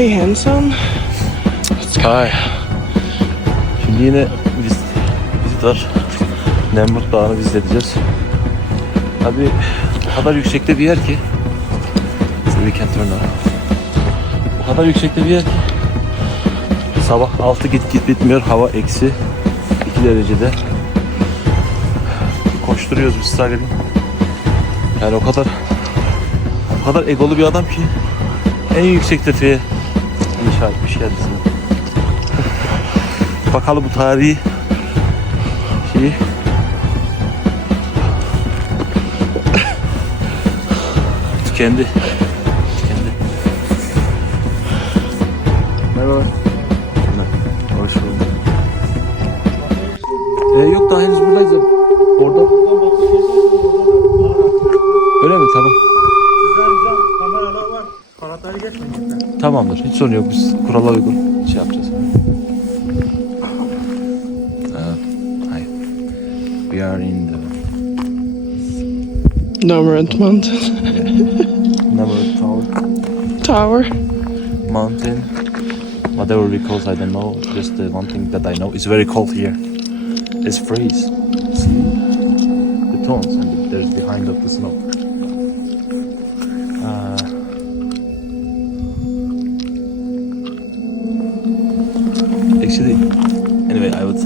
Hey handsome. Ay. Şimdi yine viz, vizit var. Nemrut Dağı'nı vizit edeceğiz. Abi o kadar yüksekte bir yer ki. We can turn around. O kadar yüksekte bir yer ki. Sabah 6 git git bitmiyor. Hava eksi 2 derecede. Koşturuyoruz biz Sagel'in. Yani o kadar o kadar egolu bir adam ki en yüksek tepeye inşa etmiş kendisini. Bakalım bu tarihi şeyi tükendi. Tükendi. Merhaba. Hoş bulduk. Ee, yok daha henüz buradayız. Orada. Öyle mi? Tamam. Kameralar var. Kanatları geçmeyin. Tamamdır. Hiç sorun yok. Biz kurala uygun şey yapacağız. Uh, hi. We are in the Namarant Mountain. number tower Tower. mountain. Whatever we call, I don't know. Just the one thing that I know is very cold here. It's freeze. See the tones and there's behind of the snow.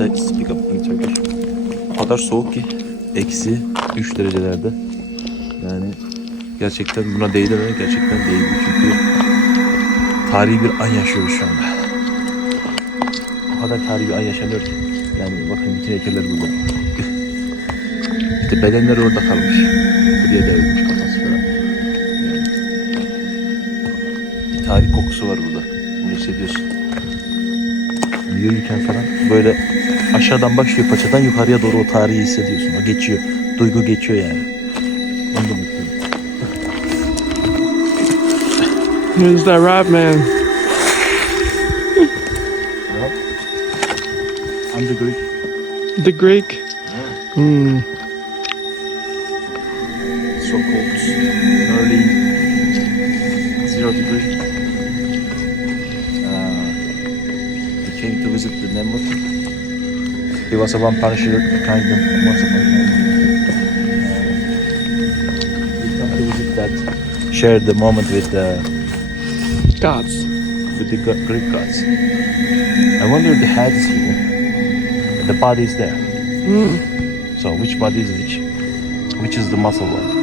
Say speak up in Turkish. O kadar soğuk ki eksi 3 derecelerde. Yani gerçekten buna değdi mi? Gerçekten değdi çünkü tarihi bir an yaşıyoruz şu anda. O kadar tarihi bir an yaşanıyor ki. Yani bakın bütün heykeller burada. işte bedenler orada kalmış. Buraya devrilmiş kafası falan. Yani bir tarih kokusu var burada. Bunu hissediyorsun. Yani Yürürken falan böyle aşağıdan başlıyor paçadan yukarıya doğru o tarihi hissediyorsun. O geçiyor. Duygu geçiyor yani. Onu da mutluyum. Who's that rap man? I'm the Greek. The Greek. Hmm. so cold, early zero degree. Came to visit the Nemrut. He was a vampire kingdom once upon a time. Uh, we come to visit that, shared the moment with the Gods. with the Gre- Greek gods. I wonder if the head is here, the body is there. So which body is which? Which is the muscle one?